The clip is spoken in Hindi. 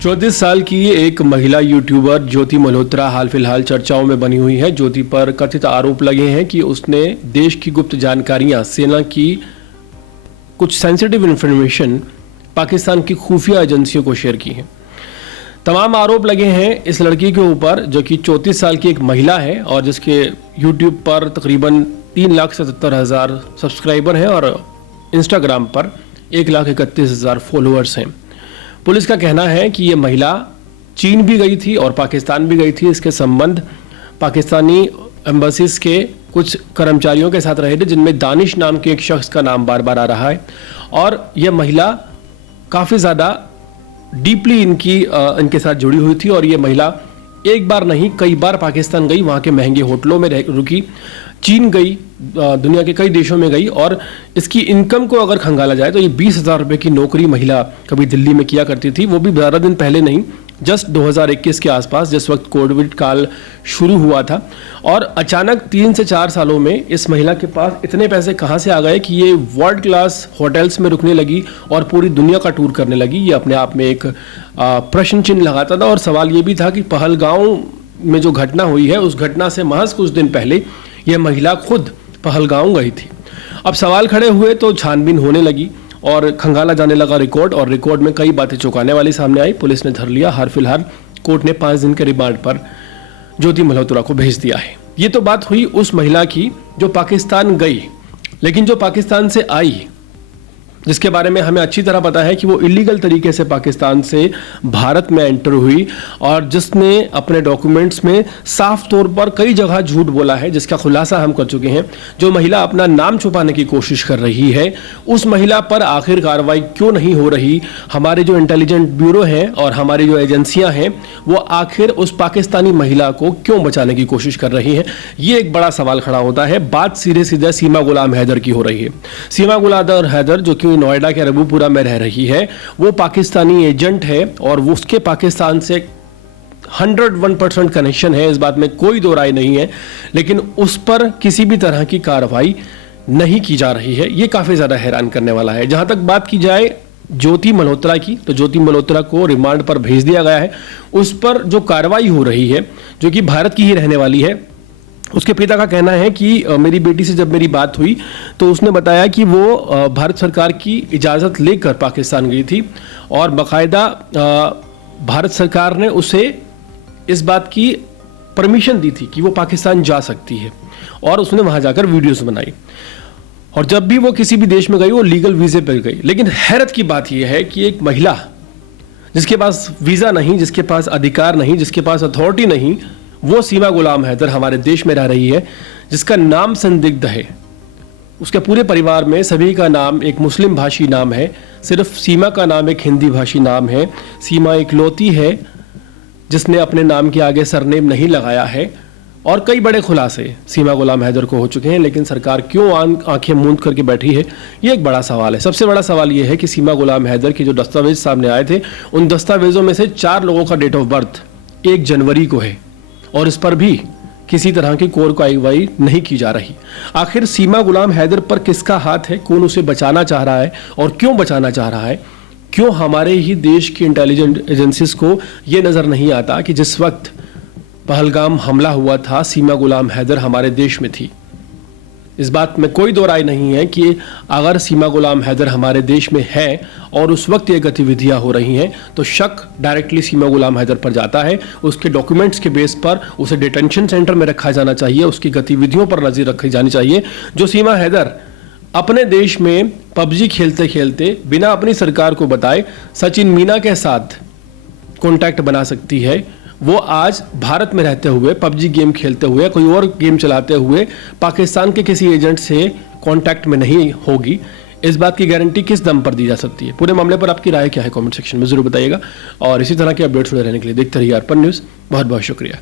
34 साल की एक महिला यूट्यूबर ज्योति मल्होत्रा हाल फिलहाल चर्चाओं में बनी हुई है। ज्योति पर कथित आरोप लगे हैं कि उसने देश की गुप्त जानकारियां, सेना की कुछ सेंसिटिव इंफॉर्मेशन पाकिस्तान की खुफिया एजेंसियों को शेयर की है। तमाम आरोप लगे हैं इस लड़की के ऊपर, जो कि 34 साल की एक महिला है और जिसके यूट्यूब पर तकरीबन 3,77,000 सब्सक्राइबर हैं और इंस्टाग्राम पर 1,31,000 फॉलोअर्स हैं। पुलिस का कहना है कि ये महिला चीन भी गई थी और पाकिस्तान भी गई थी। इसके संबंध पाकिस्तानी एम्बेसीज के कुछ कर्मचारियों के साथ रहे थे, जिनमें दानिश नाम के एक शख्स का नाम बार बार आ रहा है। और यह महिला काफ़ी ज़्यादा डीपली इनके साथ जुड़ी हुई थी और ये महिला एक बार नहीं कई बार पाकिस्तान गई, वहाँ के महंगे होटलों में रुकी, चीन गई, दुनिया के कई देशों में गई। और इसकी इनकम को अगर खंगाला जाए तो ये 20,000 रुपये की नौकरी महिला कभी दिल्ली में किया करती थी, वो भी ज़्यादा दिन पहले नहीं, जस्ट 2021 के आसपास, जिस वक्त कोविड काल शुरू हुआ था। और अचानक 3 से 4 सालों में इस महिला के पास इतने पैसे कहाँ से आ गए कि ये वर्ल्ड क्लास होटल्स में रुकने लगी और पूरी दुनिया का टूर करने लगी। ये अपने आप में एक प्रश्न चिन्ह लगाता था। और सवाल ये भी था कि पहलगांव में जो घटना हुई है, उस घटना से महज कुछ दिन पहले यह महिला खुद पहलगांव गई थी। अब सवाल खड़े हुए तो छानबीन होने लगी और खंगाला जाने लगा रिकॉर्ड, और रिकॉर्ड में कई बातें चौंकाने वाली सामने आई। पुलिस ने धर लिया। हाल फिलहाल कोर्ट ने 5 दिन के रिमांड पर ज्योति मल्होत्रा को भेज दिया है। ये तो बात हुई उस महिला की जो पाकिस्तान गई, लेकिन जो पाकिस्तान से आई, जिसके बारे में हमें अच्छी तरह पता है कि वो इलीगल तरीके से पाकिस्तान से भारत में एंटर हुई और जिसने अपने डॉक्यूमेंट्स में साफ तौर पर कई जगह झूठ बोला है, जिसका खुलासा हम कर चुके हैं। जो महिला अपना नाम छुपाने की कोशिश कर रही है, उस महिला पर आखिर कार्रवाई क्यों नहीं हो रही? हमारे जो इंटेलिजेंट ब्यूरो हैं और हमारी जो एजेंसियां हैं, वो आखिर उस पाकिस्तानी महिला को क्यों बचाने की कोशिश कर रही हैं? ये एक बड़ा सवाल खड़ा होता है। बात सीधे सीमा गुलाम हैदर की हो रही है। सीमा गुलाम हैदर, जो कि नोएडा के रबूपुरा में रह रही है, वो पाकिस्तानी एजेंट है और वो उसके पाकिस्तान से 101% कनेक्शन है, इस बात में कोई दो राय नहीं है। लेकिन उस पर किसी भी तरह की कार्रवाई नहीं की जा रही है। ये काफी ज्यादा हैरान करने वाला है। जहां तक बात की जाए ज्योति मल्होत्रा की, तो ज्योति मल्होत्रा को रिमांड पर भेज दिया गया है। उस पर जो कार्रवाई हो रही है, जो कि भारत की ही रहने वाली है, उसके पिता का कहना है कि मेरी बेटी से जब मेरी बात हुई तो उसने बताया कि वो भारत सरकार की इजाज़त लेकर पाकिस्तान गई थी और बाकायदा भारत सरकार ने उसे इस बात की परमिशन दी थी कि वो पाकिस्तान जा सकती है और उसने वहाँ जाकर वीडियोस बनाई। और जब भी वो किसी भी देश में गई, वो लीगल वीज़े पर गई। लेकिन हैरत की बात यह है कि एक महिला जिसके पास वीज़ा नहीं, जिसके पास अधिकार नहीं, जिसके पास अथॉरिटी नहीं, वो सीमा गुलाम हैदर हमारे देश में रह रही है, जिसका नाम संदिग्ध है। उसके पूरे परिवार में सभी का नाम एक मुस्लिम भाषी नाम है, सिर्फ सीमा का नाम एक हिंदी भाषी नाम है। सीमा इकलौती है जिसने अपने नाम के आगे सरनेम नहीं लगाया है। और कई बड़े खुलासे सीमा गुलाम हैदर को हो चुके हैं, लेकिन सरकार क्यों आंखें मूंद करके बैठी है, ये एक बड़ा सवाल है। सबसे बड़ा सवाल ये है कि सीमा गुलाम हैदर के जो दस्तावेज सामने आए थे, उन दस्तावेजों में से 4 लोगों का डेट ऑफ बर्थ 1 जनवरी को है और इस पर भी किसी तरह की कोई कार्रवाई नहीं की जा रही। आखिर सीमा गुलाम हैदर पर किसका हाथ है? कौन उसे बचाना चाह रहा है और क्यों बचाना चाह रहा है? क्यों हमारे ही देश की इंटेलिजेंट एजेंसीज को ये नज़र नहीं आता कि जिस वक्त पहलगाम हमला हुआ था, सीमा गुलाम हैदर हमारे देश में थी? इस बात में कोई दो राय नहीं है कि अगर सीमा गुलाम हैदर हमारे देश में है और उस वक्त ये गतिविधियां हो रही हैं, तो शक डायरेक्टली सीमा गुलाम हैदर पर जाता है। उसके डॉक्यूमेंट्स के बेस पर उसे डिटेंशन सेंटर में रखा जाना चाहिए, उसकी गतिविधियों पर नज़र रखी जानी चाहिए। जो सीमा हैदर अपने देश में पबजी खेलते खेलते बिना अपनी सरकार को बताए सचिन मीना के साथ कॉन्टैक्ट बना सकती है, वो आज भारत में रहते हुए पबजी गेम खेलते हुए, कोई और गेम चलाते हुए पाकिस्तान के किसी एजेंट से कांटेक्ट में नहीं होगी। इस बात की गारंटी किस दम पर दी जा सकती है? पूरे मामले पर आपकी राय क्या है? कमेंट सेक्शन में जरूर बताइएगा और इसी तरह के अपडेट्स रहने के लिए देखते रहिए अर्पण न्यूज़। बहुत बहुत शुक्रिया।